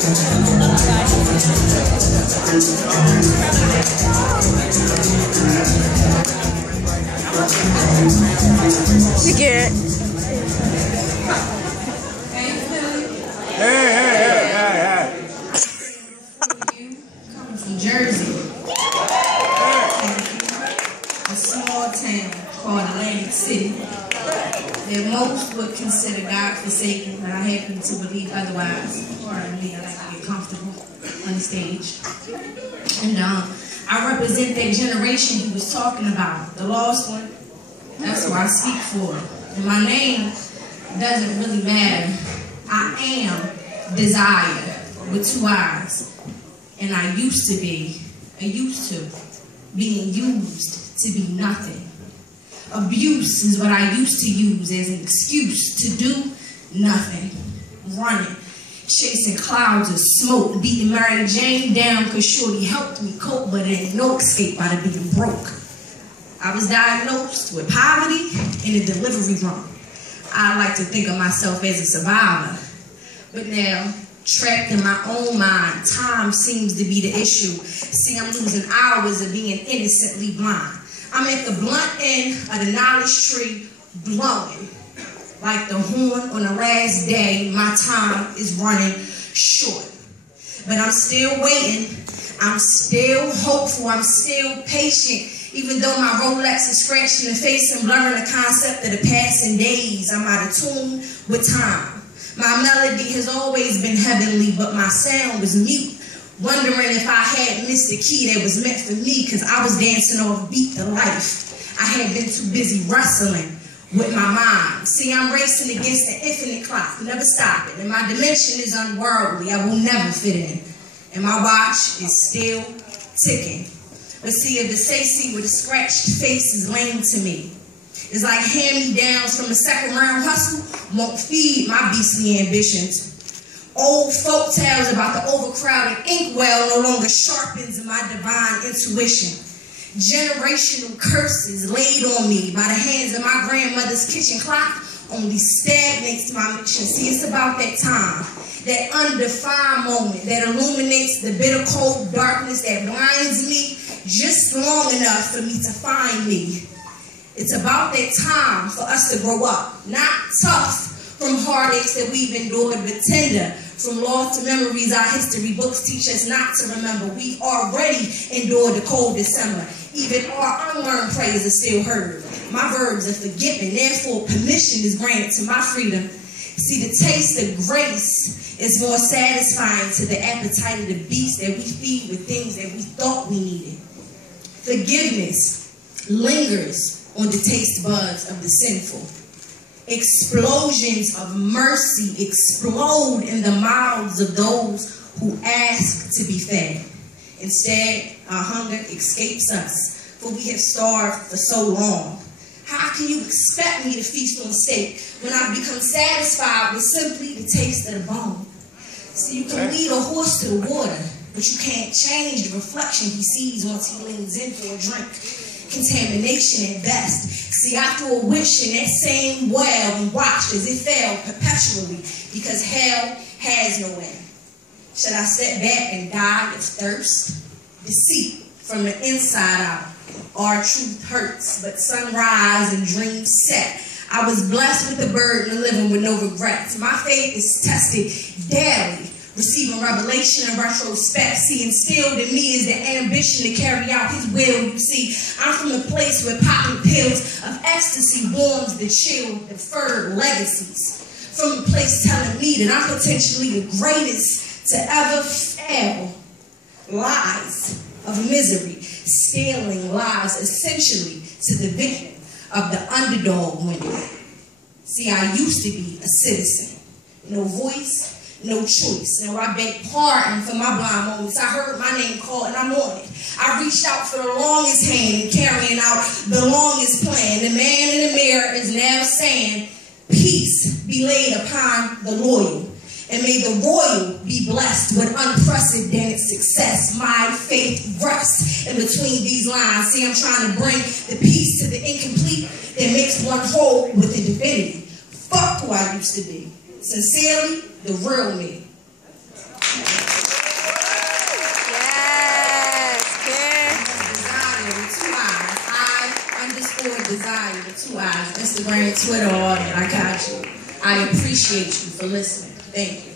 You get it. Hey. Coming from Jersey. A small town called Atlantic City. That most would consider God-forsaken, but I happen to believe otherwise. Pardon me, I like to get comfortable on the stage. And I represent that generation he was talking about, the lost one. That's who I speak for. And my name doesn't really matter. I am DESiiRE with 2 eyes. And I used to being used to be nothing. Abuse is what I used to use as an excuse to do nothing. Running, chasing clouds of smoke, beating Mary Jane down because Shorty helped me cope, but it ain't no escape out of being broke. I was diagnosed with poverty in a delivery room. I like to think of myself as a survivor. But now, trapped in my own mind, time seems to be the issue. See, I'm losing hours of being innocently blind. I'm at the blunt end of the knowledge tree, blowing. Like the horn on the last day, my time is running short. But I'm still waiting. I'm still hopeful. I'm still patient. Even though my Rolex is scratching the face and blurring the concept of the passing days, I'm out of tune with time. My melody has always been heavenly, but my sound was mute. Wondering if I had missed the key that was meant for me, because I was dancing off beat to life. I had been too busy wrestling with my mind. See, I'm racing against the infinite clock, never stopping. And my dimension is unworldly, I will never fit in. And my watch is still ticking. But see, if the say with a scratched face is lame to me. It's like hand-me-downs from a second round hustle won't feed my beastly ambitions. Old folk tales about the overcrowded inkwell no longer sharpens my divine intuition. Generational curses laid on me by the hands of my grandmother's kitchen clock only stagnates my mission. See, it's about that time, that undefined moment that illuminates the bitter cold darkness that blinds me just long enough for me to find me. It's about that time for us to grow up, not tough from heartaches that we've endured, but tender from lost memories our history books teach us not to remember. We've already endured the cold December. Even our unlearned prayers are still heard. My verbs are forgiven, therefore permission is granted to my freedom. See, the taste of grace is more satisfying to the appetite of the beast that we feed with things that we thought we needed. Forgiveness lingers on the taste buds of the sinful. Explosions of mercy explode in the mouths of those who ask to be fed. Instead, our hunger escapes us, for we have starved for so long. How can you expect me to feast on steak when I've become satisfied with simply the taste of the bone? See, you can lead a horse to the water, but you can't change the reflection he sees once he leans in for a drink. Contamination at best. See, I threw a wish in that same well and watched as it fell perpetually, because hell has no end. Should I sit back and die of thirst? Deceit from the inside out. Our truth hurts, but sunrise and dreams set. I was blessed with the burden of living with no regrets. My faith is tested daily, receiving revelation and retrospect. See, instilled in me is the ambition to carry out his will. You see, I'm from a place where popping pills of ecstasy warms the chill, deferred legacies. From a place telling me that I'm potentially the greatest to ever fail. Lies of misery, stealing lives essentially to the victim of the underdog winning. See, I used to be a citizen. No voice, no choice. Now I beg pardon for my blind moments. I heard my name called and I'm on it. I reached out for the longest hand in carrying out the longest plan. The man in the mirror is now saying, peace be laid upon the loyal. And may the royal be blessed with unprecedented success. My faith rests in between these lines. See, I'm trying to bring the peace to the incomplete that makes one whole with the divinity. Fuck who I used to be. Sincerely, the real me. of DESiiRE, the 2 eyes, Instagram, Twitter, all that. I got you. I appreciate you for listening. Thank you.